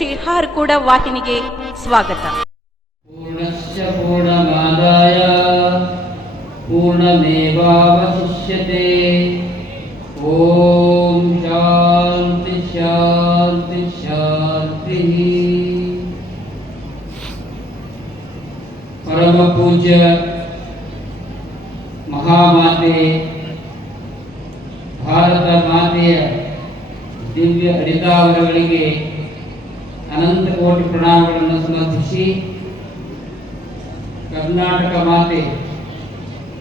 ಶ್ರೀಹಾರ್ಗೂಡ ವಾಹಿನಿಗೆ ಸ್ವಾಗತ. ಪೂರ್ಣಮಾದಾಯ, ಪೂರ್ಣಮೇವಾವಶಿಷ್ಯತೆ. ಓಂ ಶಾಂತಿ ಶಾಂತಿ ಶಾಂತಿ. ಪರಮ ಪೂಜ್ಯ ಮಹಾಮಾತೆ, ಭಾರತ ಮಾತೆಯ ದಿವ್ಯ ಅಡಿತಾವರಗಳಿಗೆ ಅನಂತ ಕೋಟಿ ಪ್ರಣಾಮಗಳನ್ನು ಸಮರ್ಪಿಸಿ ಕರ್ನಾಟಕ ಮಾತೆ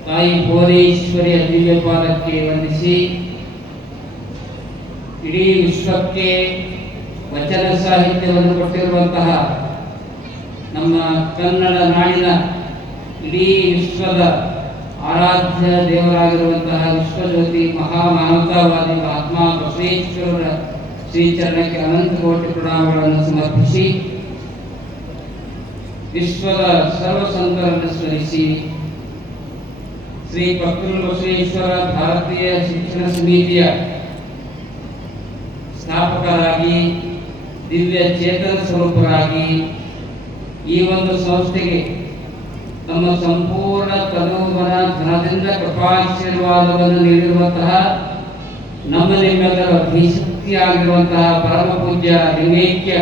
ತಾಯಿ ಭುವನೇಶ್ವರಿಯ ದಿವ್ಯ ಪಾದಕ್ಕೆ ವಂದಿಸಿ ಇಡೀ ವಿಶ್ವಕ್ಕೆ ವಚನ ಸಾಹಿತ್ಯವನ್ನು ಕೊಟ್ಟಿರುವಂತಹ ನಮ್ಮ ಕನ್ನಡ ನಾಡಿನ ಇಡೀ ವಿಶ್ವದ ಆರಾಧ್ಯ ದೇವರಾಗಿರುವಂತಹ ವಿಶ್ವಜ್ಯೋತಿ ಮಹಾಮಾನವತಾವಾದಿ ಮಹಾತ್ಮ ಬಸವೇಶ್ವರರ ಶ್ರೀಚರಣಕ್ಕೆ ಅನಂತ ಕೋಟಿ ಪ್ರಣಾಮಗಳನ್ನು ಸಮರ್ಪಿಸಿ ವಿಶ್ವದ ಸರ್ವ ಸಂತರನ್ನು ಸ್ಮರಿಸಿ ಶ್ರೀ ಪಕ್ಕೂರು ಬಸವೇಶ್ವರ ಭಾರತೀಯ ಶಿಕ್ಷಣ ಸಮಿತಿಯ ಸ್ಥಾಪಕರಾಗಿ, ದಿವ್ಯ ಚೇತನ ಸ್ವರೂಪರಾಗಿ ಈ ಒಂದು ಸಂಸ್ಥೆಗೆ ತಮ್ಮ ಸಂಪೂರ್ಣ ತನುವನ ಧನದಿಂದ ಕೃಪಾಶೀರ್ವಾದವನ್ನು ನೀಡಿರುವಂತಹ ನಮ್ಮ ನಿಮ್ಮೆಲ್ಲರ ದ್ವಿಶಕ್ತಿಯಾಗಿರುವಂತಹ ಪರಮ ಪೂಜ್ಯ ಲಿಂಗೈಕ್ಯ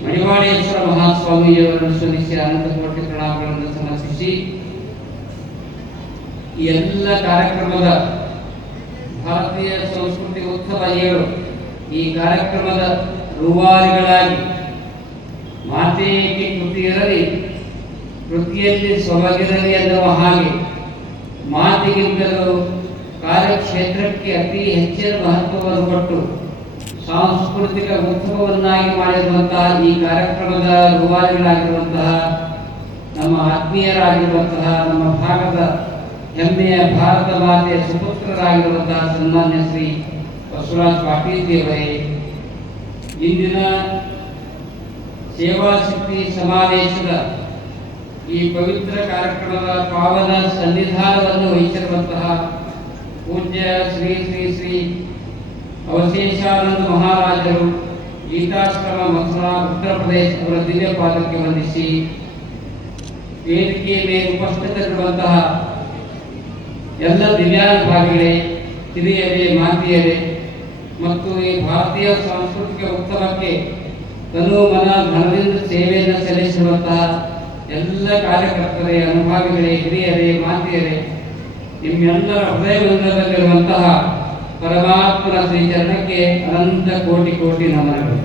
ಮಣಿವಾಳೇಶ್ವರ ಮಹಾಸ್ವಾಮಿಯವರನ್ನು ಸಲ್ಲಿಸಿ ಅನಂತ ಕೋಟಿ ಪ್ರಣಾಮಗಳನ್ನು ಸಮರ್ಪಿಸಿ ಎಲ್ಲ ಕಾರ್ಯಕ್ರಮದ ಭಾರತೀಯ ಸಂಸ್ಕೃತಿ ಉತ್ಸವ ಏಳು, ಈ ಕಾರ್ಯಕ್ರಮದ ರೂವಾರಿಗಳಾಗಿ ಮಾತೆಗೆ ಕೃತಿ ಇರಲಿ, ಕೃತಿಯಲ್ಲಿ ಸೊಬಗಿರಲಿ ಎನ್ನುವ ಹಾಗೆ ಮಾತಿಗಿಂತಲೂ ಕಾರ್ಯಕ್ಷೇತ್ರಕ್ಕೆ ಅತಿ ಹೆಚ್ಚಿನ ಮಹತ್ವವನ್ನು ಕೊಟ್ಟು ಸಾಂಸ್ಕೃತಿಕ ಉತ್ಸವವನ್ನಾಗಿ ಮಾಡಿರುವಂತಹ ಈ ಕಾರ್ಯಕ್ರಮದ ರೂವಾರಿಗಳಾಗಿರುವಂತಹ ನಮ್ಮ ಆತ್ಮೀಯರಾಗಿರುವಂತಹ ನಮ್ಮ ಭಾಗದ ಹೆಮ್ಮೆಯ ಭಾರತ ಮಾತೆಯ ಸುಪುತ್ರರಾಗಿರುವಂತಹ ಸನ್ಮಾನ್ಯ ಶ್ರೀ ಬಸವರಾಜ್ ಪಾಟೀಲ್ ದೇವರೇ ಇಂದಿನ ಸೇವಾಶಕ್ತಿ ಸಮಾವೇಶದ ಈ ಪವಿತ್ರ ಕಾರ್ಯಕ್ರಮದ ಪಾವನ ಸನ್ನಿಧಾನವನ್ನು ವಹಿಸಿರುವಂತಹ ಪೂಜ್ಯ ಶ್ರೀ ಶ್ರೀ ಶ್ರೀ ಅವಶೇಷಾನಂದ ಮಹಾರಾಜರು ಗೀತಾಶ್ರಮ ಮಥುರಾ ಉತ್ತರ ಪ್ರದೇಶ ಅವರ ದಿವ್ಯ ಪಾದಕ್ಕೆ ವಂದಿಸಿ ವೇದಿಕೆಯ ಮೇಲೆ ಉಪಸ್ಥಿತರಿರುವಂತಹ ಎಲ್ಲ ದಿವ್ಯಾನುಭಾವಿಗಳೇ, ಹಿರಿಯರೇ ಮಾತೆಯರೇ ಮತ್ತು ಈ ಭಾರತೀಯ ಸಾಂಸ್ಕೃತಿಕ ಉತ್ಸವಕ್ಕೆ ತನು ಮನ ಧನದಿಂದ ಸೇವೆಯನ್ನು ಸಲ್ಲಿಸಿರುವಂತಹ ಎಲ್ಲ ಕಾರ್ಯಕರ್ತರೇ, ಅನುಭಾವಿಗಳೇ, ಹಿರಿಯರೇ ಮಾತೆಯರೇ ನಿಮ್ಮೆಲ್ಲರ ಹೃದಯವಂತದಲ್ಲಿರುವಂತಹ ಪರಮಾತ್ಮನ ಶ್ರೀಚರಣಕ್ಕೆ ಅನಂತ ಕೋಟಿ ಕೋಟಿ ನಮನಗಳು.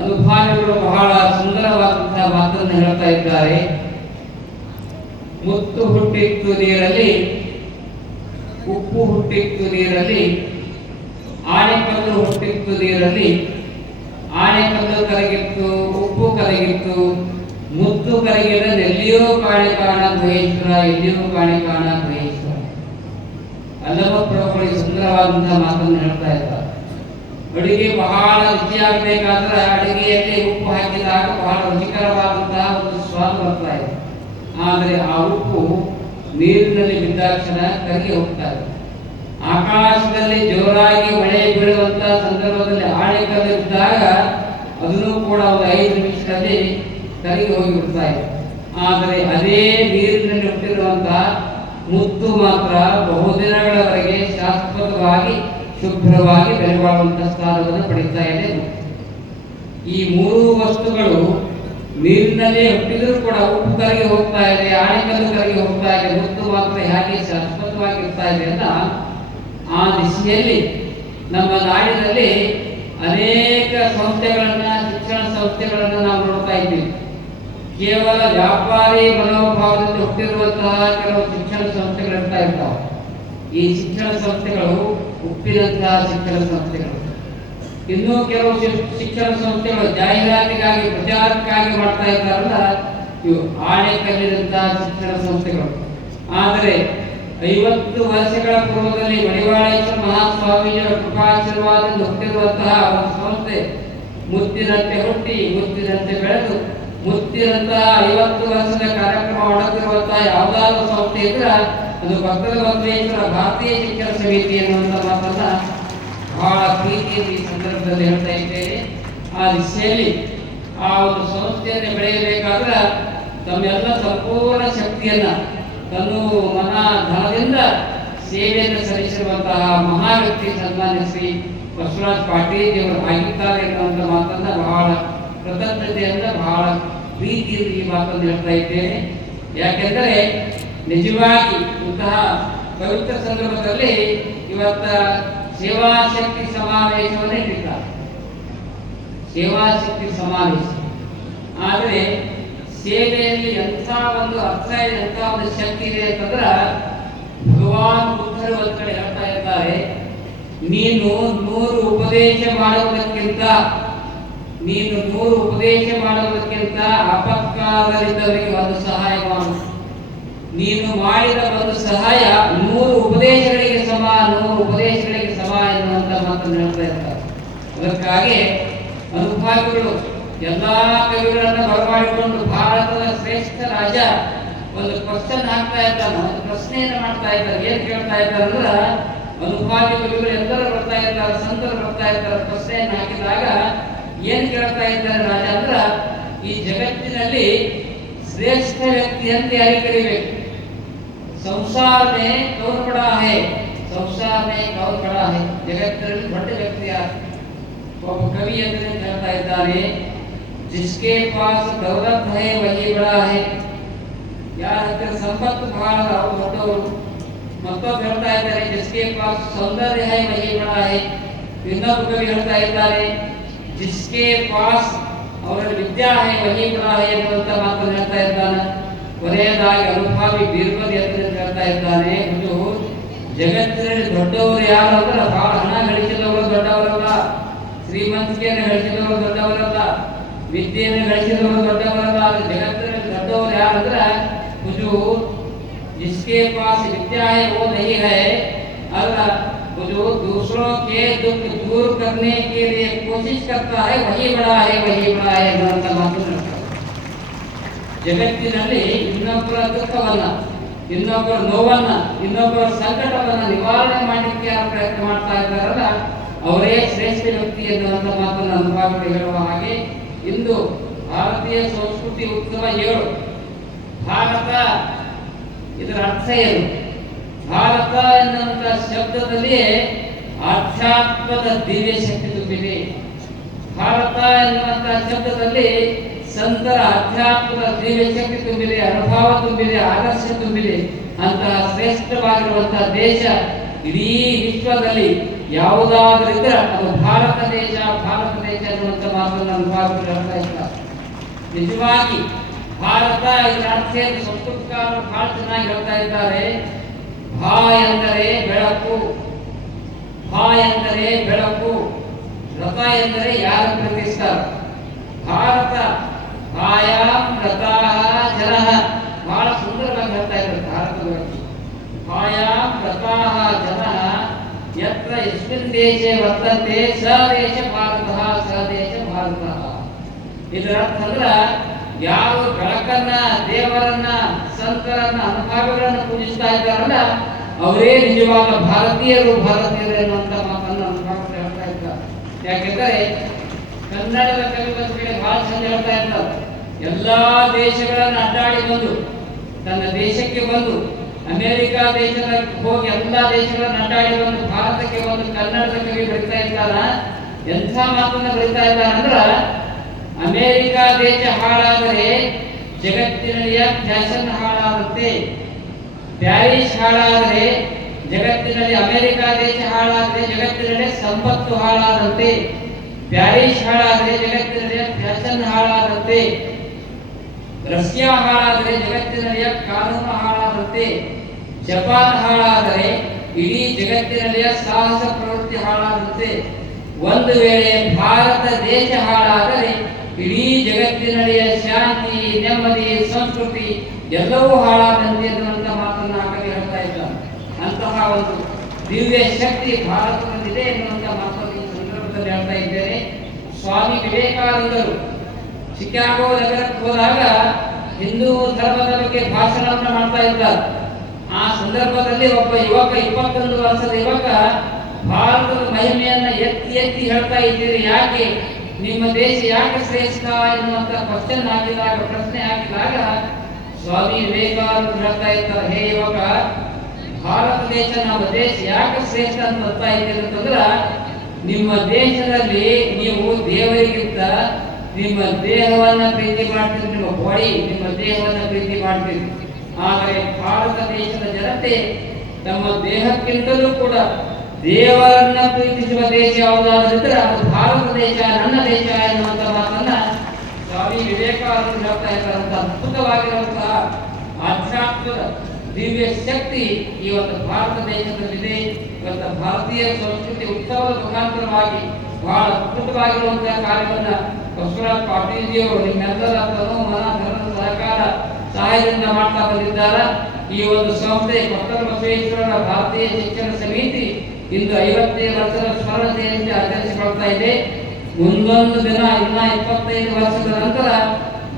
ಅನುಭಾವಿಗಳು ಬಹಳ ಸುಂದರವಾದಂತಹ ಮಾತನ್ನು ಹೇಳ್ತಾ ಇದ್ದಾರೆ. ಮುತ್ತು ಹುಟ್ಟಿತ್ತು ನೀರಲ್ಲಿ, ಉಪ್ಪು ಹುಟ್ಟಿತ್ತು ನೀರಲ್ಲಿ ಆಣೆಕಲ್ಲು ಹುಟ್ಟಿತ್ತು ನೀರಲ್ಲಿ ಆಣೆಕಲ್ಲು ಕರಗಿತ್ತು, ಉಪ್ಪು ಕರಗಿತ್ತು, ಮುತ್ತು ಕರಗಿದ ಎಲ್ಲಿಯೋ ಕಾಣಿ ಕಾಣ ಮಹೇಶ್ವರ, ಎಲ್ಲಿಯೂ ಕಾಣಿ ಕಾಣ ಪ್ರಭುಗಳಿಗೆ ಸುಂದರವಾದಂತಹ ಮಾತನ್ನು ಹೇಳ್ತಾ ಇದ್ದಾರೆ. ಅಡಿಗೆ ಬಹಳ ರುಚಿಯಾಗಬೇಕಾದ್ರೆ ಅಡಿಗೆಯಲ್ಲಿ ಉಪ್ಪು ಹಾಕಿದಾಗ ಬಹಳ ರುಚಿಕರವಾದಂತಹ ಒಂದು ಸ್ವಾದ ಬರ್ತಾ ಇದೆ. ಆದರೆ ಆ ಉಪ್ಪು ನೀರಿನಲ್ಲಿ ಬಿದ್ದಾಕ್ಷಣ ಕರಗಿ ಹೋಗ್ತಾ ಇದೆ. ಆಕಾಶದಲ್ಲಿ ಜೋರಾಗಿ ಮಳೆ ಬೀಳುವಂತ ಸಂದರ್ಭದಲ್ಲಿ ಆಣೆಕಲ್ಲು ಇದ್ದಾಗ ಅದನ್ನು ಕೂಡ ಒಂದು ಐದು ನಿಮಿಷದಲ್ಲಿ ಕರಗಿ ಹೋಗಿ ಬಿಡ್ತಾ ಇದೆ. ಆದರೆ ಅದೇ ನೀರಿನಲ್ಲಿ ಹುಟ್ಟಿರುವಂತಹ ಮುತ್ತು ಮಾತ್ರ ಬಹುದಿನಗಳವರೆಗೆ ಶಾಶ್ವತವಾಗಿ, ಶುಭ್ರವಾಗಿ ಬೆಲೆಬಾಳುವಂತಹ ಸ್ಥಾನವನ್ನು ಪಡೀತಾ ಇದೆ ಈ ಮೂರು ವಸ್ತುಗಳು ನೀರಿನಲ್ಲಿ ಹುಟ್ಟಿದರೂ ಕೂಡ ಉಪ್ಪು ಕರಗಿ ಹೋಗ್ತಾ ಇದೆ, ಆಣೆಕಲ್ಲು ಕರಗಿ ಹೋಗ್ತಾ ಇದೆ ಮುತ್ತು ಮಾತ್ರ ಹೇಗೆ ಶಾಶ್ವತವಾಗಿ ಇರ್ತಾ ಇದೆ ಅಂತ ಆ ದಿಶೆಯಲ್ಲಿ ನಮ್ಮ ನಾಡಿನಲ್ಲಿ ಅನೇಕ ಸಂಸ್ಥೆಗಳನ್ನ, ಶಿಕ್ಷಣ ಸಂಸ್ಥೆಗಳನ್ನ ನಾವು ನೋಡ್ತಾ ಇದ್ದೀವಿ. ಕೇವಲ ವ್ಯಾಪಾರಿ ಮನೋಭಾವದಲ್ಲಿ ಹುಟ್ಟಿರುವಂತಹ ಕೆಲವು ಶಿಕ್ಷಣ ಸಂಸ್ಥೆಗಳು ಇರ್ತಾ ಇರ್ತಾವೆ ಈ ಶಿಕ್ಷಣ ಸಂಸ್ಥೆಗಳು ಒಪ್ಪಿದಂತಹ ಶಿಕ್ಷಣ ಸಂಸ್ಥೆಗಳು. ಇನ್ನೂ ಕೆಲವು ಶಿಕ್ಷಣ ಸಂಸ್ಥೆಗಳು ಜಾಹೀರಾತಿಗಾಗಿ, ಪ್ರಚಾರಕ್ಕಾಗಿ ಮಾಡ್ತಾ ಇದ್ದಾರಲ್ಲ, ಇವು ಆಣೆಕಲ್ಲಿನಂತಹ ಶಿಕ್ಷಣ ಸಂಸ್ಥೆಗಳು. ಆದರೆ ಐವತ್ತು ವರ್ಷಗಳ ಪೂರ್ವದಲ್ಲಿ ಮಡಿವಾಳೇಶ್ವರ ಮಹಾಸ್ವಾಮೀಜಿಯವರ ಕೃಪಾಶೀರ್ವಾದದಿಂದ ಹುಟ್ಟಿರುವಂತಹ ಒಂದು ಸಂಸ್ಥೆ ಮುತ್ತಿನಂತೆ ಹುಟ್ಟಿ ಮುತ್ತಿನಂತೆ ಬೆಳೆದು ಮುತ್ತಿನಂತಹ ಐವತ್ತು ವರ್ಷದ ಕಾರ್ಯಕ್ರಮ ಮಾಡುತ್ತಿರುವಂತಹ ಯಾವ್ದಾದ್ರು ಸಂಸ್ಥೆ ಇದ್ರೆ ಅದು ಭಕ್ತರ ಬಸವೇಶ್ವರ ಭಾರತೀಯ ಶಿಕ್ಷಣ ಸಮಿತಿ ಎನ್ನುವಂತ ಮಾತನ್ನ ಬಹಳ ಪ್ರೀತಿಯಿಂದ ಈ ಸಂದರ್ಭದಲ್ಲಿ ಹೇಳ್ತಾ ಇದ್ದೇನೆ. ಆ ದಿಶೆಯಲ್ಲಿ ಆ ಒಂದು ಸಂಸ್ಥೆಯನ್ನು ಬೆಳೆಯಬೇಕಾದ್ರೆ ತಮ್ಮೆಲ್ಲ ಸಂಪೂರ್ಣ ಶಕ್ತಿಯನ್ನ ತನ್ನು ಮನ ಧನದಿಂದ ಸೇವೆಯನ್ನು ಸಲ್ಲಿಸಿರುವಂತಹ ಮಹಾ ವ್ಯಕ್ತಿ ಸನ್ಮಾನ್ಯ ಶ್ರೀ ಬಸವರಾಜ್ ಪಾಟೀಲ್ ಅವರು ಆಗಿದ್ದಾರೆ ಎನ್ನುವಂಥ ಮಾತನ್ನ ಬಹಳ ಕೃತಜ್ಞತೆಯಿಂದ ಬಹಳ ಪ್ರೀತಿಯಿಂದ ಈ ಮಾತನ್ನು ಹೇಳ್ತಾ ಇದ್ದೇನೆ. ಯಾಕೆಂದರೆ ನಿಜವಾಗಿ ಇಂತಹ ಪವಿತ್ರ ಸಂದರ್ಭದಲ್ಲಿ ಇವತ್ತ ಸೇವಾ ಶಕ್ತಿ ಸಮಾವೇಶವನ್ನೇ ಇಟ್ಟಿದ್ದಾರೆ. ಸೇವಾ ಶಕ್ತಿ ಸಮಾವೇಶ. ಆದರೆ ಸೇವೆಯಲ್ಲಿ ಎಂಥ ಒಂದು ಅರ್ಥ ಇದೆ, ಎಂಥ ಒಂದು ಶಕ್ತಿ ಇದೆ ಅಂತಂದ್ರೆ ಭಗವಾನ್ ಬುದ್ಧರು ಅಂತ ಹೇಳ್ತಾ ಇದ್ದಾರೆ ನೀನು ನೂರು ಉಪದೇಶ ಮಾಡುವುದಕ್ಕಿಂತ ನೀನು ನೂರು ಉಪದೇಶ ಮಾಡುವುದಕ್ಕಿಂತ ಅಪಕಾರದಲ್ಲಿದ್ದವರಿಗೆ ಒಂದು ಸಹಾಯ ಮಾಡು. ನೀನು ಮಾಡಿದ ಒಂದು ಸಹಾಯ ನೂರು ಉಪದೇಶಗಳಿಗೆ ಸಮ, ನೂರು ಉಪದೇಶಗಳಿಗೆ ಸಮ ಎನ್ನುವಂತ ಮಾತು ಹೇಳ್ತಾ ಇರ್ತಾರೆ. ಅದಕ್ಕಾಗಿ ಅನುಭಾವಿಗಳು ಎಲ್ಲಾ ಕವಿಗಳನ್ನ ಬರಮಾಡಿಕೊಂಡು ಭಾರತದ ಶ್ರೇಷ್ಠ ರಾಜ ಒಂದು ಕ್ವಶನ್ ಹಾಕ್ತಾ ಇದ್ದಾನೆ. ಒಂದು ಪ್ರಶ್ನೆಯನ್ನು ಮಾಡ್ತಾ ಇದ್ದಾರೆ ಏನ್ ಕೇಳ್ತಾ ಇದ್ದಾರೆ ಅಂದ್ರೆ ಅನುಭಾವಿ ಕವಿಗಳು ಎಲ್ಲರೂ ಬರ್ತಾ ಇರ್ತಾರೆ, ಸಂತರು ಬರ್ತಾ ಇರ್ತಾರೆ, ಪ್ರಶ್ನೆಯನ್ನು ಹಾಕಿದಾಗ ಏನ್ ಕೇಳ್ತಾ ಇದ್ದಾರೆ ರಾಜ ಅಂದ್ರ ಈ ಜಗತ್ತಿನಲ್ಲಿ ಶ್ರೇಷ್ಠ ವ್ಯಕ್ತಿ ಅಂತ ಯಾರಿಗೆ ಕರಿಬೇಕು ಸಂಸಾರ में कौन बड़ा है ಸಂಸಾರ में कौन बड़ा है ಜಗತ್ತಿನಲ್ಲಿ ದೊಡ್ಡ ವ್ಯಕ್ತಿ ಯಾರು ಒಬ್ಬ ಕವಿ ಅದನ್ನು ಹೇಳ್ತಾ ಇದ್ದಾನೆ ಜಿಸ್ಕೆ ಪಾಸ್ ದೌಲತ್ ಹೈ ವಹಿ ಬಡಾ ಹೈ ಯಾರ ಹತ್ತಿರ ಸಂಪತ್ತು ಬಹಳ ಅವರು ದೊಡ್ಡವರು ಮತ್ತೊಬ್ಬ ಹೇಳ್ತಾ ಇದ್ದಾರೆ ಜಿಸ್ಕೆ ಪಾಸ್ ಸೌಂದರ್ಯ ಹೈ ವಹಿ ಬಡಾ ಹೈ ಇನ್ನೊಬ್ಬ ಕವಿ ಹೇಳ್ತಾ ಇದ್ದಾರೆ ಜಿಸ್ಕೆ ಪಾಸ್ ಅವರಲ್ಲಿ ವಿದ್ಯಾ ಹೈ ವಹಿ ಬಡಾ ಹೈ ಎನ್ನುವಂತ ಮಾತನ್ನು ಹೇಳ್ತಾ ಇದ್ದಾನೆ ಕೊನೆಯದಾಗಿ ಅನುಭಾವಿ ಬೀರ್ಬಲ್ ಎದುರು ಹೇಳ್ತಾ ಇದ್ದಾನೆ ಇದು ಜಗತ್ತಿನಲ್ಲಿ ದೊಡ್ಡವರು ಯಾರು ಅಂದ್ರೆ ಬಹಳ ಹಣ ಗಳಿಸಿದವರು ದೊಡ್ಡವರಲ್ಲ ಶ್ರೀಮಂತಿಕೆಯನ್ನು ಗಳಿಸಿದವರು ದೊಡ್ಡವರಲ್ಲ ವಿದ್ಯೆಯನ್ನು ಗಳಿಸಿದವರು ದೊಡ್ಡವರಲ್ಲ ಆದ್ರೆ ಜಗತ್ತಿನಲ್ಲಿ ದೊಡ್ಡವರು ಯಾರು ಅಂದ್ರೆ ಕುಜು जिसके पास विद्या है वो नहीं है और जो दूसरों के दुख दूर करने के लिए कोशिश करता है वही बड़ा है वही बड़ा है ಅನ್ನುವಂಥ ಮಾತನ್ನು ಹೇಳ್ತಾರೆ. ಜಗತ್ತಿನಲ್ಲಿ ಇನ್ನೊಬ್ಬರ ದುಃಖವನ್ನ ಇನ್ನೊಬ್ಬರ ನೋವನ್ನ ಇನ್ನೊಬ್ಬರ ಸಂಕಟವನ್ನ ನಿವಾರಣೆ ಮಾಡಲಿಕ್ಕೆ ಯಾರು ಪ್ರಯತ್ನ ಮಾಡ್ತಾ ಇದ್ದಾರಲ್ಲ ಅವರೇ ಶ್ರೇಷ್ಠ ವ್ಯಕ್ತಿ ಎನ್ನುವಂತ ಮಾತನ್ನು ಅನುಭವಗಳು ಹೇಳುವ ಹಾಗೆ ಇಂದು ಭಾರತೀಯ ಸಂಸ್ಕೃತಿ ಉತ್ಸವ ಏಳು ಭಾರತ ಇದರ ಅರ್ಥ ಏನು ಭಾರತ ಎನ್ನುವಂತ ಶಬ್ದದಲ್ಲಿ ಆಧ್ಯಾತ್ಮದ ದಿವ್ಯ ಶಕ್ತಿ ತುಂಬಿದೆ. ಭಾರತ ಎನ್ನುವಂತ ಶಬ್ದದಲ್ಲಿ ಸಂತರ ಅಧ್ಯಾತ್ಮದ ದಿವ್ಯ ಶಕ್ತಿ ತುಂಬಿದೆ, ಅನುಭವ ತುಂಬಿದೆ, ಆದರ್ಶ ತುಂಬಿದೆ. ಅಂತ ಶ್ರೇಷ್ಠವಾಗಿರುವಂತಹ ದೇಶ ಇಡೀ ವಿಶ್ವದಲ್ಲಿ ಯಾವುದಾದ್ರೂ ಇದ್ರೆ ಅದು ಭಾರತ ದೇಶ ಭಾರತ ದೇಶ ಅನ್ನುವಂಥ ಮಾತನ್ನು ಅನುಭವಿಸಿದ ಹೇಳ್ತಾ ಇಲ್ಲ. ನಿಜವಾಗಿ ಭಾರತ ಇದರ ಅರ್ಥ ಏನು? ಸಂಸ್ಕೃತಕಾರರು ಬಹಳ ಚೆನ್ನಾಗಿ ಹೇಳ್ತಾ ಇದ್ದಾರೆ. ಭಾ ಎಂದರೆ ಬೆಳಕು ಭಾ ಎಂದರೆ ಬೆಳಕು ರಥ ಎಂದರೆ ಯಾರು ಪ್ರತಿಷ್ಠಾರ ಭಾರತ ಭಾಯಾಂ ರಥಾಹ ಜನಃ ಬಹಳ ಸುಂದರವಾಗಿ ಹೇಳ್ತಾ ಇದ್ದಾರೆ ಭಾರತದ ಬಗ್ಗೆ ಭಾಯಾಂ ರಥಾಹ ಜನಃ ಯತ್ರ ಯಸ್ಮಿನ್ ದೇಶೆ ವರ್ತಂತೆ ಸ ದೇಶ ಭಾರತಃ ಸ ದೇಶ ಭಾರತಃ ಇದರ ಅರ್ಥ ಅಂದ್ರ ಯಾರು ಬೆಳಕನ್ನ ದೇವರನ್ನ ಸಂತರನ್ನ ಅನುಭಾವಿಗಳನ್ನ ಪೂಜಿಸ್ತಾ ಇದ್ದಾರಲ್ಲ, ಅವರೇ ನಿಜವಾದ ಭಾರತೀಯರು ಭಾರತೀಯರು ಎನ್ನುವಂತ ಮಾತನ್ನು ಅನುಭಾವಿಗಳು ಹೇಳ್ತಾ ಇದ್ದಾರೆ. ಯಾಕೆಂದರೆ ಕನ್ನಡದ ಕವಿಗಳ ಕಡೆ ಬಹಳ ಹೇಳ್ತಾ ಇದ್ದಾರೆ. ಎಲ್ಲಾ ದೇಶಗಳನ್ನ ಅಡ್ಡಾಡಿ ಬಂದು, ತನ್ನ ದೇಶಕ್ಕೆ ಬಂದು, ಅಮೆರಿಕ ದೇಶದ ಹೋಗಿ ಎಲ್ಲಾ ದೇಶಗಳನ್ನ ಅಡ್ಡಾಡಿ ಬಂದು, ಭಾರತಕ್ಕೆ ಬಂದು ಕನ್ನಡದ ಕವಿ ಬರಿತಾ ಇದ್ದಾರ? ಎಂಥ ಮಾತನ್ನ ಬರಿತಾ ಇದ್ದಾರೆ ಅಂದ್ರ ಅಮೆರಿಕ ದೇಶ ಹಾಳಾದರೆ ಜಗತ್ತಿನಲ್ಲಿಯ ಫ್ಯಾಷನ್ ಹಾಳಾದಂತೆ ಪ್ಯಾರಿಸ್ ಹಾಳಾದರೆ, ಜಗತ್ತಿನಲ್ಲಿ ಅಮೆರಿಕ ದೇಶ ಹಾಳಾದರೆ, ಜಗತ್ತಿನಲ್ಲಿ ಸಂಪತ್ತು ಹಾಳಾದಂತೆ ಪ್ಯಾರಿಸ್ ಹಾಳಾದರೆ ಜಗತ್ತಿನಲ್ಲಿ ಫ್ಯಾಷನ್ ಹಾಳಾದಂತೆ ರಷ್ಯಾ ಹಾಳಾದರೆ, ಜಗತ್ತಿನಲ್ಲಿಯ ಕಾನೂನು ಹಾಳಾದಂತೆ ಜಪಾನ್ ಹಾಳಾದರೆ, ಇಡೀ ಜಗತ್ತಿನಲ್ಲಿಯ ಸಾಹಸ ಪ್ರವೃತ್ತಿ ಹಾಳಾದಂತೆ ಒಂದು ವೇಳೆ ಭಾರತ ದೇಶ ಹಾಳಾದರೆ ಇಡೀ ಜಗತ್ತಿನಲ್ಲಿಯ ಶಾಂತಿ, ನೆಮ್ಮದಿ, ಸಂಸ್ಕೃತಿ ಎಲ್ಲವೂ ಹಾಳಾದಂತೆ ಅನ್ನುವಂಥ ಮಾತನ್ನು ಆಗಲೇ ಹೇಳ್ತಾ ಇದ್ದಾರೆ ಅಂತಹ ಒಂದು ದಿವ್ಯ ಶಕ್ತಿ ಭಾರತದಲ್ಲಿದೆ ಎನ್ನುವಂಥ ಮಾತನ್ನು ಈ ಸಂದರ್ಭದಲ್ಲಿ ಹೇಳ್ತಾ ಇದ್ದೇನೆ. ಸ್ವಾಮಿ ವಿವೇಕಾನಂದರು ಶಿಕಾಗೋ ನಗರಕ್ಕೆ ಹೋದಾಗ ಹಿಂದೂ ಧರ್ಮದ ಬಗ್ಗೆ ಭಾಷಣವನ್ನು ಮಾಡ್ತಾ ಇದ್ದಾರೆ. ಆ ಸಂದರ್ಭದಲ್ಲಿ ಒಬ್ಬ ಯುವಕ, ಇಪ್ಪತ್ತೊಂದು ವರ್ಷದ ಯುವಕ ಭಾರತದ ಮಹಿಮೆಯನ್ನ ಎತ್ತಿ ಎತ್ತಿ ಹೇಳ್ತಾ ಇದ್ದೀರಿ. ಯಾಕೆ? ನಿಮ್ಮ ದೇಶ ಯಾಕೆ ಶ್ರೇಷ್ಠ ಎನ್ನುವಂತ ಕ್ವಶನ್ ಹಾಕಿದಾಗ ಪ್ರಶ್ನೆ ಹಾಕಿದಾಗ ಸ್ವಾಮಿ ವಿವೇಕಾನಂದ ಹೇಳ್ತಾ ಇರ್ತಾರೆ, ಹೇ ಯುವಕ, ಭಾರತ ದೇಶ ನಮ್ಮ ದೇಶ ಯಾಕೆ ಶ್ರೇಷ್ಠ ಅಂತ ಬರ್ತಾ ಇದ್ದೀರಿ ಅಂತಂದ್ರ, ನಿಮ್ಮ ದೇಶದಲ್ಲಿ ನೀವು ದೇವರಿಗಿಂತ ನಿಮ್ಮ ದೇಹವನ್ನ ಪ್ರೀತಿ ಮಾಡ್ತೀರಿ, ನಿಮ್ಮ ಬಾಡಿ ನಿಮ್ಮ ದೇಹವನ್ನ ಪ್ರೀತಿ ಮಾಡ್ತೀರಿ. ಆದರೆ ಭಾರತ ದೇಶದ ಜನತೆ ತಮ್ಮ ದೇಹಕ್ಕಿಂತಲೂ ಕೂಡ ದೇವರನ್ನ ಪ್ರೀತಿಸುವ ದೇಶ ಯಾವುದಾದ್ರೆ ಅದು ಭಾರತ ದೇಶ, ನನ್ನ ದೇಶ ಎನ್ನುವಂತ ಮಾತನ್ನ ಸ್ವಾಮಿ ವಿವೇಕಾನಂದರು ಹೇಳ್ತಾ ಇದ್ದಾರಂತ ಅದ್ಭುತವಾಗಿರುವಂತಹ ಆಧ್ಯಾತ್ಮದ ದಿವ್ಯ ಶಕ್ತಿ ಈ ಒಂದು ಭಾರತ ದೇಶದಲ್ಲಿದೆ. ಇವತ್ತು ಭಾರತೀಯ ಸಂಸ್ಕೃತಿ ಉತ್ಸವದ ಮುಖಾಂತರವಾಗಿ ಬಹಳ ಅದ್ಭುತವಾಗಿರುವಂತಹ ಕಾರ್ಯವನ್ನ ಬಸವರಾಜ್ ಪಾಟೀಲ್ಜಿಯವರು ನಿಮ್ಮೆಲ್ಲರ ತನು ಮನ ಧನದ ಸಹಕಾರ ಸಹಾಯದಿಂದ ಮಾಡ್ತಾ ಬಂದಿದ್ದಾರೆ. ಈ ಒಂದು ಸಂಸ್ಥೆ ಕೊಟ್ಟಲ ಬಸವೇಶ್ವರರ ಭಾರತೀಯ ಶಿಕ್ಷಣ ಸಮಿತಿ ಇಂದು ಐವತ್ತನೇ ವರ್ಷದ ಸ್ವರ್ಣ ಜಯಂತಿ ಆಚರಿಸಿಕೊಳ್ತಾ ಇದೆ. ಮುಂದೊಂದು ದಿನ, ಇನ್ನ ಇಪ್ಪತ್ತೈದು ವರ್ಷದ ನಂತರ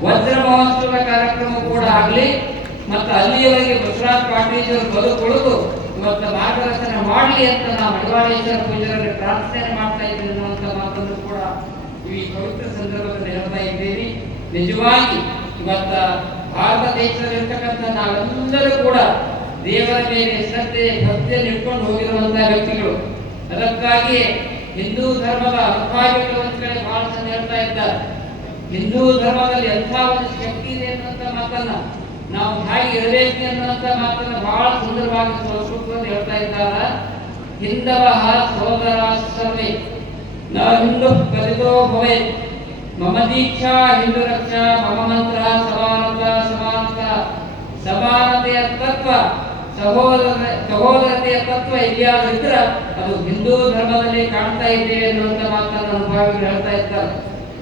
ವಜ್ರ ಮಹೋತ್ಸವ ಕಾರ್ಯಕ್ರಮ ಕೂಡ ಆಗಲಿ, ಮತ್ತು ಅಲ್ಲಿಯವರೆಗೆ ಬಸವರಾಜ ಪಾಟೀಲ್ ಬದುಕುಳಿದು ಇವತ್ತು ಮಾರ್ಗದರ್ಶನ ಮಾಡಲಿ ಅಂತ ನಾವು ಮಡಿವಾಳೇಶ್ವರ ಪೂಜಾರಲ್ಲಿ ಪ್ರಾರ್ಥನೆ ಮಾಡ್ತಾ ಇದ್ದೀವಿ ಅನ್ನುವಂಥ ಮಾತನ್ನು ಕೂಡ ಈ ಪವಿತ್ರ ಸಂದರ್ಭದಲ್ಲಿ ಹೇಳ್ತಾ ಇದ್ದೀರಿ ನಿಜವಾಗಿ ಇವತ್ತ ಭಾರತ ದೇಶದಲ್ಲಿರ್ತಕ್ಕಂಥ ನಾವೆಲ್ಲರೂ ಕೂಡ ದೇವರ ಮೇಲೆ ಶ್ರದ್ಧೆ ಭಕ್ತಿಯನ್ನು ಇಟ್ಕೊಂಡು ಹೋಗಿರುವಂತಹ ವ್ಯಕ್ತಿಗಳು. ಅದಕ್ಕಾಗಿ ಹಿಂದೂ ಧರ್ಮದ ಅವಿಭಾಜ್ಯಗಳು ಅಂತ ಬಹಳ ಹೇಳ್ತಾ ಹಿಂದೂ ಧರ್ಮದಲ್ಲಿ ಎಂಥ ಒಂದು ಶಕ್ತಿ ಇದೆ ಅನ್ನುವಂಥ ಮಾತನ್ನ ನಾವು ಹೇಗೆ ಇರಬೇಕು ಅನ್ನುವಂಥ ಮಾತನ್ನ ಬಹಳ ಸುಂದರವಾಗಿ ಸಂಸ್ಕೃತದಲ್ಲಿ ಹೇಳ್ತಾ ಇದ್ದಾರೆ. ಹಿಂದವ ಸೋದರ ಸರ್ವೆ. ನ ಹಿಂದೂ ಕಲಿತೋ ಭವೆ. ಮಮ ದೀಕ್ಷಾ ಹಿಂದೂ ರಕ್ಷಾ, ಮಮ ಮಂತ್ರ, ಸಮಾನತ ಸಮಾನತ. ಸಮಾನತೆಯ ತತ್ವ ಸಹೋದರ ಸಹೋದರತೆಯ ತತ್ವ ಇದೆಯಾ ಇದ್ರೆ ಅದು ಹಿಂದೂ ಧರ್ಮದಲ್ಲಿ ಕಾಣ್ತಾ ಇದ್ದೇವೆ ಅನ್ನುವಂತ ಮಾತನ್ನು ಅನುಭವಿಗಳು ಹೇಳ್ತಾ ಇದ್ದಾರೆ.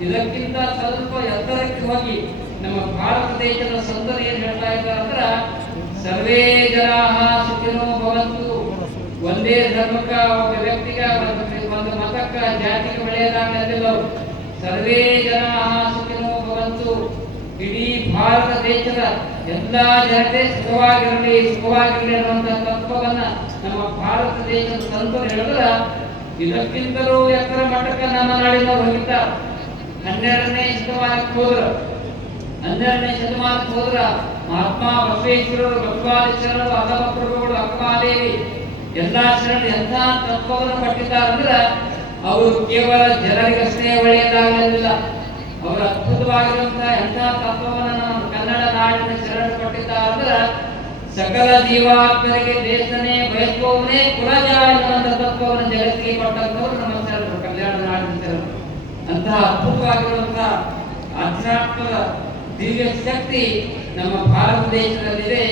ಇದಕ್ಕಿಂತ ಸ್ವಲ್ಪ ಎತ್ತರಕ್ಕೆ ಹೋಗಿ ನಮ್ಮ ಭಾರತ ದೇಶದ ಸಂತರು ಏನ್ ಹೇಳ್ತಾ ಇದ್ದಾರೆ ಅಂದ್ರ, ಸರ್ವೇ ಜನಾ ಸುಖಿನೋ ಭವಂತು. ಒಂದೇ ಧರ್ಮಕ್ಕ ಒಬ್ಬ ವ್ಯಕ್ತಿಗ ಒಂದು ಮತಕ್ಕ ಜಾತಿಗೆ ಒಳ್ಳೆಯದಾಗಲಿಲ್ಲ ಸರ್ವೇ ಜನಾ ಸುಖಿನೋ ಭವಂತು. ಇಡೀ ಭಾರತ ದೇಶದ ಎಲ್ಲಾ ಜನತೆ ಸುಖವಾಗಿರಲಿ ಸುಖವಾಗಿರಲಿ ಅನ್ನುವಂಥ ತತ್ವವನ್ನ ನಮ್ಮ ಭಾರತ ದೇಶದ ಸಂತರು ಹೇಳಿದ್ರೆ ಇದಕ್ಕಿಂತಲೂ ಎತ್ತರ ಮಟ್ಟಕ್ಕೆ ನಮ್ಮ ನಾಡಿನವರು ಹೋಗಿದ್ದ ಹನ್ನೆರಡನೇ ಶತಮಾನಕ್ಕೆ ಹೋದ್ರು, ಹನ್ನೆರಡನೇ ಶತಮಾನಕ್ಕೆ ಹೋದ್ರ ಮಹಾತ್ಮ ಬಸವೇಶ್ವರರು ಬಸವಾದೀಶ್ವರರು ಅಲ್ಲಮಪ್ರಭುಗಳು ಅಕ್ಕಮಾದೇವಿ ಎಲ್ಲಾ ಶರಣರು ಎಂಥ ತತ್ವವನ್ನು ಪಟ್ಟಿದ್ದಾರಂದ್ರೆ ಅವರು ಕೇವಲ ಜನರಿಗಷ್ಟೇ ಒಳ್ಳೆಯದಾಗಲಿಲ್ಲ. ಅವರ ಅದ್ಭುತವಾಗಿರುವಂತಹ ಎಂಥ ತತ್ವವನ್ನು ಕನ್ನಡ ನಾಡಿನ ಶರಣ ಕೊಟ್ಟಿದ್ದ ಅಂದ್ರೆ ಸಕಲ ಜೀವಾತ್ಮರಿಗೆ ದೇಶನೇ ಬಯಸುವವನೇ ಕುಲಜ ತತ್ವವನ್ನು ಜಗತ್ತಿಗೆ ಕೊಟ್ಟಂತವರು ನಮ್ಮ ಶರಣರು ಕಲ್ಯಾಣ ನಾಡಿನ ಶರಣರು ಅಂತಹ ಅದ್ಭುತವಾಗಿರುವಂತಹ ದಿವ್ಯ ಶಕ್ತಿ ನಮ್ಮ ಭಾರತ ದೇಶದಲ್ಲಿದೆ,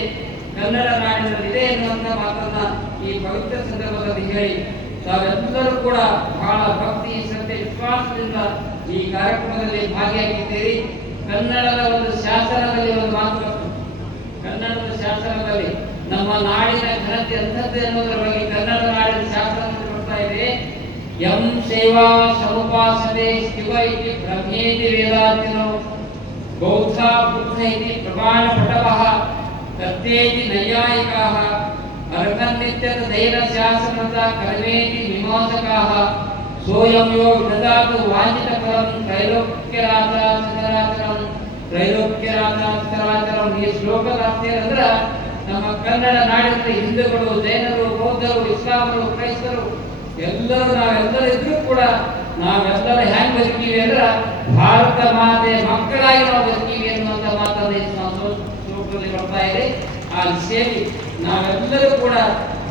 ಕನ್ನಡ ನಾಡಿನಲ್ಲಿದೆ ಎನ್ನುವಂತ ಮಾತನ್ನ ಈ ಪವಿತ್ರ ಸಂದರ್ಭದಲ್ಲಿ ಹೇಳಿ ತಾವೆಲ್ಲರೂ ಕೂಡ ಬಹಳ ಭಕ್ತಿ, ಶ್ರದ್ಧೆ, ವಿಶ್ವಾಸದಿಂದ ಈ ಕಾರ್ಯಕ್ರಮದಲ್ಲಿ ಭಾಗಿಯಾಗಿದ್ದೀರಿ. ಕನ್ನಡದ ಒಂದು ಶಾಸನದಲ್ಲಿ ಒಂದು ಮಾತು. ಕನ್ನಡದ ಶಾಸನದಲ್ಲಿ ನಮ್ಮ ನಾಡಿನ ಘನತೆ ಅಂತದ್ದು ಎನ್ನುವುದರ ಬಗ್ಗೆ ಕನ್ನಡ ನಾಡಿನ ಶಾಸನ ಕೊಡ್ತಾ ಇದೆ. ಯಂ ಸೇವಾ ಸಮುಪಾಸನೆ ಶಿವ ಇತಿ ಬ್ರಹ್ಮೇತಿ ವೇದಾಂತಿನೋ ಬೌದ್ಧ ಬುದ್ಧ ಇತಿ ಪ್ರಮಾಣ ಪಟವಃ, ಕರ್ತೇತಿ ನೈಯಾಯಿಕಾಃ ಅರ್ಹನ್ನಿತ್ಯದ ದೈನ ಶಾಸನದ ಕರ್ಮೇತಿ ಮೀಮಾಂಸಕಾಃ. ಸೋಯಂ ಯೋ ದದಾತು ವಾಂಚಿತ ಫಲಂ ಸಚರಾಚರಂ ಈ ಶ್ಲೋಕದ ಅರ್ಥ ನಮ್ಮ ಕನ್ನಡ ನಾಡಿನ ಹಿಂದೂಗಳು, ಜೈನರು, ಬೌದ್ಧರು, ಇಸ್ಲಾಮರು, ಕ್ರೈಸ್ತರು, ಎಲ್ಲರೂ ನಾವೆಲ್ಲರೂ ಇದ್ರೂ ಕೂಡ ನಾವೆಲ್ಲರೂ ಹೆಂಗ್ ಬದುಕೀವಿ ಅಂದ್ರ, ಭಾರತ ಮಾತೆ ಮಕ್ಕಳಾಗಿ ನಾವು ಬದುಕೀವಿ ಅನ್ನುವಂತ ಮಾತನ್ನ ಶ್ಲೋಕದಲ್ಲಿ ಬರ್ತಾ ಇದೆ. ಅಲ್ಲಿ ಸೇರಿ ನಾವೆಲ್ಲರೂ ಕೂಡ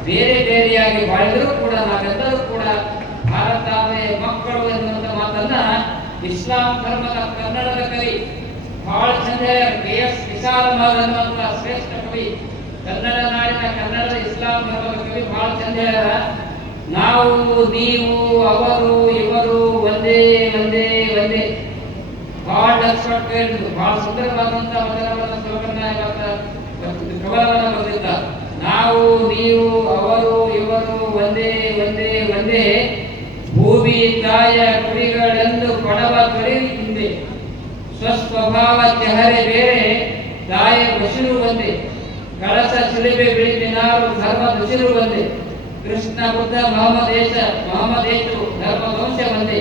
ಬೇರೆ ಬೇರೆಯಾಗಿ ಬಾಳಿದರೂ ಕೂಡ ನಾವೆಲ್ಲರೂ ಕೂಡ ಭಾರತ ಮಕ್ಕಳು ಎನ್ನುವಂತ ಮಾತನ್ನ ಇಸ್ಲಾಂ ಧರ್ಮದ ಕನ್ನಡದ ಕವಿ ಬಹಳ ಚಂದ ಕೆ ಎಸ್ ವಿಶಾಲಮಾರ್ ಅನ್ನುವಂಥ ಶ್ರೇಷ್ಠ ಕವಿ. ಕನ್ನಡ ನಾಡಿನ ಕನ್ನಡದ ಇಸ್ಲಾಂ ಧರ್ಮದ ಕವಿ ಬಹಳ ಚಂದ ನಾವು, ನೀವು, ಅವರು, ಇವರು ಒಂದೇ ಒಂದೇ ಒಂದೇ. ಬಹಳ ಹೇಳಿದ್ರು ಬಹಳ ಸುಂದರವಾದಂತ ವಚನವನ್ನು ಶ್ಲೋಕನ ಕವನವನ್ನು ಬರೆದಿದ್ದ. ನಾವು, ನೀವು, ಅವರು, ಇವರು ಒಂದೇ ಒಂದೇ ಒಂದೇ. ಭೂಮಿ ತಾಯ ಕುರಿಗಳೆಂದು ಕೊಡವ ಹಿಂದೆ ಸ್ವಸ್ವಭಾವ ಚೆಹರೆ ಬೇರೆ ದಾಯ ಬಸಿರು ಬಂದೆ ಕಳಸ ಚಿಲಿಬೆ ಬಿಳಿದಿನಾರು ಧರ್ಮ ಬಸಿರು ಬಂದೆ ಕೃಷ್ಣ, ಬುದ್ಧ ಮಹಮದೇಶ ಮಹಮದೇಶು ಧರ್ಮ ವಂಶ ಬಂದೆ,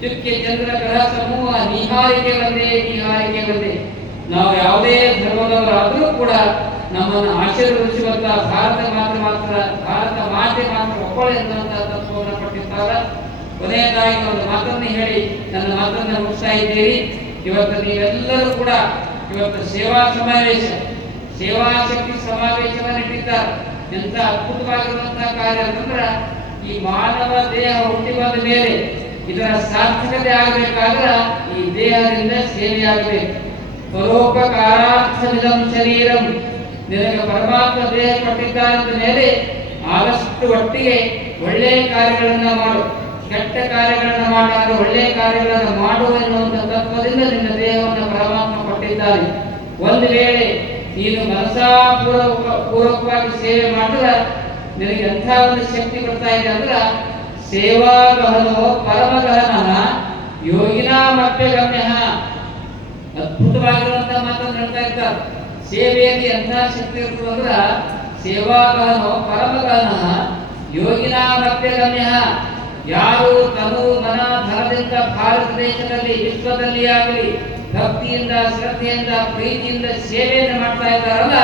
ಚುಕ್ಕೆ, ಚಂದ್ರ, ಗ್ರಹ ಸಮೂಹ ನಿಹಾರಿಕೆ ಬಂದೆ ನಿಹಾರಿಕೆ ಬಂದೆ. ನಾವು ಯಾವುದೇ ಧರ್ಮದವರಾದರೂ ಕೂಡ ನಮ್ಮನ್ನು ಆಶೀರ್ವದಿಸುವಂತಹ ಭಾರತ ಮಾತ್ರ ಮಾತ್ರ, ಭಾರತ ಮಾತೆ ಮಾತ್ರ ಒಬ್ಬಳೆ ಎನ್ನುವಂತ ತತ್ವವನ್ನು ಪಟ್ಟಿರ್ತಾರ ಕೊನೆಯದಾಗಿ ಒಂದು ಮಾತನ್ನು ಹೇಳಿ, ನನ್ನ ಮಾತನ್ನು ಮುಗಿಸ್ತಾ ಇದ್ದೀರಿ. ಇವತ್ತು ನೀವೆಲ್ಲರೂ ಕೂಡ ಇವತ್ತು ಸೇವಾ ಸಮಾವೇಶ, ಸೇವಾ ಶಕ್ತಿ ಸಮಾವೇಶವನ್ನು ಇಟ್ಟಿದ್ದಾರೆ. ಎಂತ ಅದ್ಭುತವಾಗಿರುವಂತಹ ಕಾರ್ಯ ಅಂತಂದ್ರ ಈ ಮಾನವ ದೇಹ ಹುಟ್ಟಿ ಬಂದ ಮೇಲೆ ಇದರ ಸಾರ್ಥಕತೆ ಆಗಬೇಕಾದ್ರ ಈ ದೇಹದಿಂದ ಸೇವೆಯಾಗಬೇಕು ಪರೋಪಕಾರಾರ್ಥವಿದಂ ಶರೀರಂ. ನಿನಗೆ ಪರಮಾತ್ಮ ದೇಹ ಕೊಟ್ಟಿದ್ದಾರೆ ಮೇಲೆ ಆದಷ್ಟು ಒಟ್ಟಿಗೆ ಒಳ್ಳೆಯ ಕಾರ್ಯಗಳನ್ನ ಮಾಡು. ಕೆಟ್ಟ ಕಾರ್ಯಗಳನ್ನು ಮಾಡಾದ್ರೆ ಒಳ್ಳೆಯ ಕಾರ್ಯಗಳನ್ನು ಮಾಡುವ ಎನ್ನುವಂತ ತತ್ವದಿಂದ ನಿನ್ನ ದೇಹವನ್ನು ಪರಮಾತ್ಮ ಕೊಟ್ಟಿದ್ದಾನೆ. ಒಂದು ವೇಳೆ ನೀನು ಮನಸಾಪೂರ್ವಕ ಪೂರ್ವಕವಾಗಿ ಸೇವೆ ಮಾಡಿದ್ರೆ, ನಿನಗೆ ಎಂಥ ಒಂದು ಶಕ್ತಿ ಬರ್ತಾ ಇದೆ ಅಂದ್ರ ಪರಮ ಪರಮಗಹನ ಯೋಗಿನಾ ಗಮ್ಯ ಅದ್ಭುತವಾಗಿರುವಂತಹ ಮಾತನ್ನು ಹೇಳ್ತಾ ಇರ್ತಾರೆ. ಸೇವೆಯಲ್ಲಿ ಎಂಥ ಶಕ್ತಿ ಇರ್ತದೆ ಅಂದ್ರೆ ಪರಮ ಮಪ್ಯಗಮ್ಯ ಯೋಗಿನಾ ತನು ಮನ ಧನದಿಂದ ಭಾರತ ದೇಶದಲ್ಲಿ ವಿಶ್ವದಲ್ಲಿ ಆಗಲಿ, ಭಕ್ತಿಯಿಂದ, ಶ್ರದ್ಧೆಯಿಂದ, ಪ್ರೀತಿಯಿಂದ ಸೇವೆಯನ್ನು ಮಾಡ್ತಾ ಇದ್ದಾರಲ್ಲ,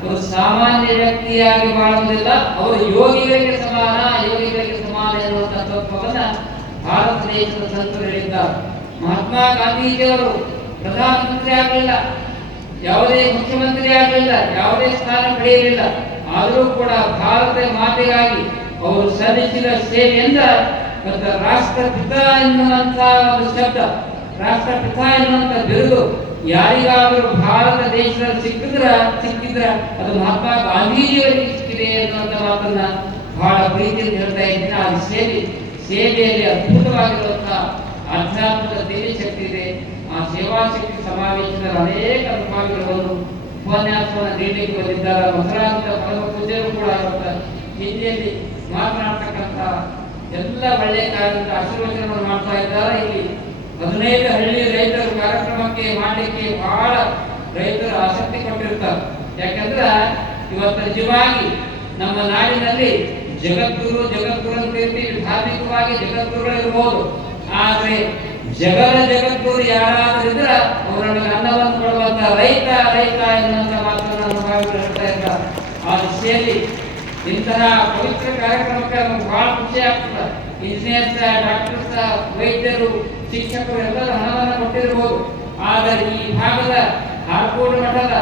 ಅವರು ಸಾಮಾನ್ಯ ವ್ಯಕ್ತಿಯಾಗಿ ಬಾಳುವುದಿಲ್ಲ, ಅವರು ಯೋಗಿಗಳಿಗೆ ಸಮಾನ ಯೋಗಿಗಳಿಗೆ ಸಮಾನ ಎನ್ನುವಂತಹ ತತ್ವವನ್ನ ಭಾರತ ದೇಶದ ಸಂತರು ಹೇಳಿದ್ದಾರೆ ಮಹಾತ್ಮ ಗಾಂಧೀಜಿಯವರು ಪ್ರಧಾನಮಂತ್ರಿ ಆಗಲಿಲ್ಲ, ಯಾವುದೇ ಮುಖ್ಯಮಂತ್ರಿ ಆಗಲಿಲ್ಲ, ಯಾವುದೇ ಸ್ಥಾನ ಪಡೆಯಲಿಲ್ಲ, ಆದರೂ ಕೂಡ ಭಾರತ ಮಾತೆಗಾಗಿ ಅವರು ಸಲ್ಲಿಸಿದ ಸೇವೆಯಿಂದ ಮತ್ತು ರಾಷ್ಟ್ರಪಿತ ಎನ್ನುವಂತ ಒಂದು ಶಬ್ದ, ರಾಷ್ಟ್ರಪಿತ ಎನ್ನುವಂತ ಬಿರುದು ಯಾರಿಗಾದರೂ ಭಾರತ ದೇಶದಲ್ಲಿ ಸಿಕ್ಕಿದ್ರ ಸಿಕ್ಕಿದ್ರ ಅದು ಮಹಾತ್ಮ ಗಾಂಧೀಜಿಯವರಿಗೆ ಸಿಕ್ಕಿದೆ ಎನ್ನುವಂತ ಮಾತನ್ನ ಬಹಳ ಪ್ರೀತಿಯಲ್ಲಿ ಹೇಳ್ತಾ ಇದ್ದೀನಿ. ಆ ಸೇವೆ, ಸೇವೆಯಲ್ಲಿ ಅದ್ಭುತವಾಗಿರುವಂತಹ ಆಧ್ಯಾತ್ಮದ ದೇವಿ ಶಕ್ತಿ ಇದೆ. ಆ ಸೇವಾ ಶಕ್ತಿ ಸಮಾವೇಶದ ಅನೇಕ ಸಮಾವೇಶಗಳು ಉಪನ್ಯಾಸವನ್ನು ನೀಡಲಿಕ್ಕೆ ಬಂದಿದ್ದಾರೆ. ಮಧುರಾಂತ ಪರಮ ಪೂಜೆಯರು ಕೂಡ ಇವತ್ತು ಹಿಂದಿಯಲ್ಲಿ ಮಾತನಾಡ್ತಕ್ಕಂಥ ಎಲ್ಲ ಒಳ್ಳೆಯ ಕಾರ್ಯದಿಂದ ಆಶೀರ್ವಚನವನ್ನು ಮಾಡ್ತಾ ಇದ್ದಾರೆ. ಇಲ್ಲಿ ಹದಿನೈದು ಹಳ್ಳಿ ರೈತರು ಕಾರ್ಯಕ್ರಮಕ್ಕೆ ಮಾಡಲಿಕ್ಕೆ ಬಹಳ ರೈತರು ಆಸಕ್ತಿ ಕೊಟ್ಟಿರ್ತಾರೆ. ಯಾಕಂದ್ರೆ ಇವತ್ತು ನಿಜವಾಗಿ ನಮ್ಮ ನಾಡಿನಲ್ಲಿ ಜಗದ್ಗುರು ಜಗದ್ಗುರು ಅಂತ ಹೇಳ್ತೀವಿ ಧಾರ್ಮಿಕವಾಗಿ ಜಗದ್ಗುರುಗಳು ಇರ್ಬೋದು. ಆದ್ರೆ ಜಗದ ಜಗದ್ಗುರು ಯಾರಾದ್ರೂ ಅವರನ್ನು ಅನ್ನವನ್ನು ಕೊಡುವಂತ ರೈತ ರೈತ ಎನ್ನುವಂತ ಮಾತನ್ನು ಆ ದಿಶೆಯಲ್ಲಿ ಇಂತಹ ಪವಿತ್ರ ಕಾರ್ಯಕ್ರಮಕ್ಕೆ ನಮ್ಗೆ ಬಹಳ ಖುಷಿ ಆಗ್ತದೆ. ಇಂಜಿನಿಯರ್ಸ್ ಡಾಕ್ಟರ್ಸ್ ವೈದ್ಯರು, ಶಿಕ್ಷಕರು ಎಲ್ಲರೂ ಹಣವನ್ನು ಕೊಟ್ಟಿರಬಹುದು ಆದರೆ ಈ ಭಾಗದ ಹಾರ್ಕೋಡು ಮಠದ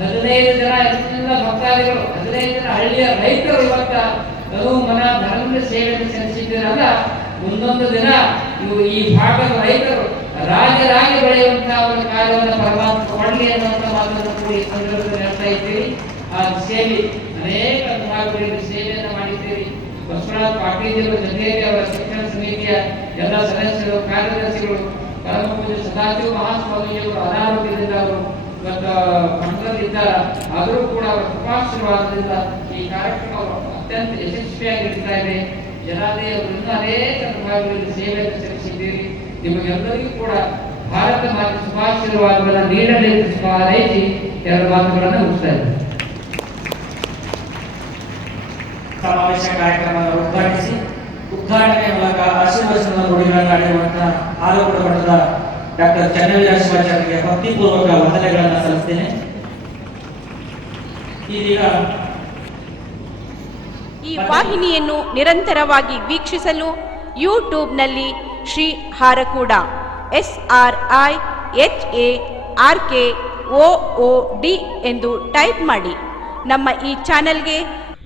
ಹದಿನೈದು ಜನ ಎಲ್ಲ ಭಕ್ತಾದಿಗಳು, ಹದಿನೈದು ಜನ ಹಳ್ಳಿಯ ರೈತರು ಇವತ್ತ ತನು ಮನ ಧರ್ಮದ ಸೇವೆಯನ್ನು ಸಲ್ಲಿಸಿದ್ದೀರಲ್ಲ ಮುಂದೊಂದು ದಿನ ಇವು ಈ ಭಾಗದ ರೈತರು ರಾಜರಾಗಿ ಬೆಳೆಯುವಂತಹ ಒಂದು ಕಾರ್ಯವನ್ನು ಪರಮಾತ್ಮ ಕೊಡಲಿ ಅನ್ನುವಂಥ ಮಾತನ್ನು ಕೂಡ ಈ ಸಂದರ್ಭದಲ್ಲಿ ಹೇಳ್ತಾ ಇದ್ದೀರಿ ಆ ಸೇವೆ ಅನೇಕ ವಿಭಾಗಗಳಲ್ಲಿ ಸೇವೆಯನ್ನು ಮಾಡಿದ್ದೀರಿ. ಬಸವರಾಜ್ ಪಾಟೀಲ್ ಜೊತೆಯಲ್ಲಿ ಅವರ ಶಿಕ್ಷಣ ಸಮಿತಿಯ ಎಲ್ಲ ಸದಸ್ಯರು, ಕಾರ್ಯದರ್ಶಿಗಳು ಪರಮ ಪೂಜೆ ಸದಾಶಿವ ಮಹಾಸ್ವಾಮಿಯವರು ಅನಾರೋಗ್ಯದಿಂದ ಅವರು ಮಂಡಲದಿದ್ದಾರೆ ಆದರೂ ಕೂಡ ಅವರ ಕೃಪಾಶೀರ್ವಾದದಿಂದ ಈ ಕಾರ್ಯಕ್ರಮ ಅತ್ಯಂತ ಯಶಸ್ವಿಯಾಗಿ ನಡೀತಾ ಇದೆ ಇನ್ನೂ ಅನೇಕ ವಿಭಾಗಗಳಲ್ಲಿ ಸೇವೆಯನ್ನು ಸಲ್ಲಿಸಿದ್ದೀರಿ. ನಿಮಗೆಲ್ಲರಿಗೂ ಕೂಡ ಭಾರತ ಮಾತೆ ಶುಭಾಶೀರ್ವಾದವನ್ನು ನೀಡಲಿ ಎಂದು ಹಾರೈಸಿ ಎರಡು ಮಾತುಗಳನ್ನು ಮುಗಿಸ್ತಾ ಇದ್ದಾರೆ ಸಮಾವೇಶ ಕಾರ್ಯಕ್ರಮವನ್ನು ಉದ್ಘಾಟಿಸಿ, ಉದ್ಘಾಟನೆ ಮೂಲಕ ಆಶೀರ್ವಚನ ನುಡಿಗಳನ್ನು ಆಡಿರುವಂತಹ ಮಠದ ಡಾಕ್ಟರ್ ಚನ್ನವೀರ ಶಿವಾಚಾರ್ಯರಿಗೆ ಭಕ್ತಿಪೂರ್ವಕ ವಂದನೆಗಳನ್ನು ಸಲ್ಲಿಸ್ತೇನೆ. ಇದೀಗ ಈ ವಾಹಿನಿಯನ್ನು ನಿರಂತರವಾಗಿ ವೀಕ್ಷಿಸಲು ಯೂಟ್ಯೂಬ್ನಲ್ಲಿ Shri Harakuda, S R I H A R K O D ಎಂದು ಟೈಪ್ ಮಾಡಿ. ನಮ್ಮ ಈ ಚಾನೆಲ್ಗೆ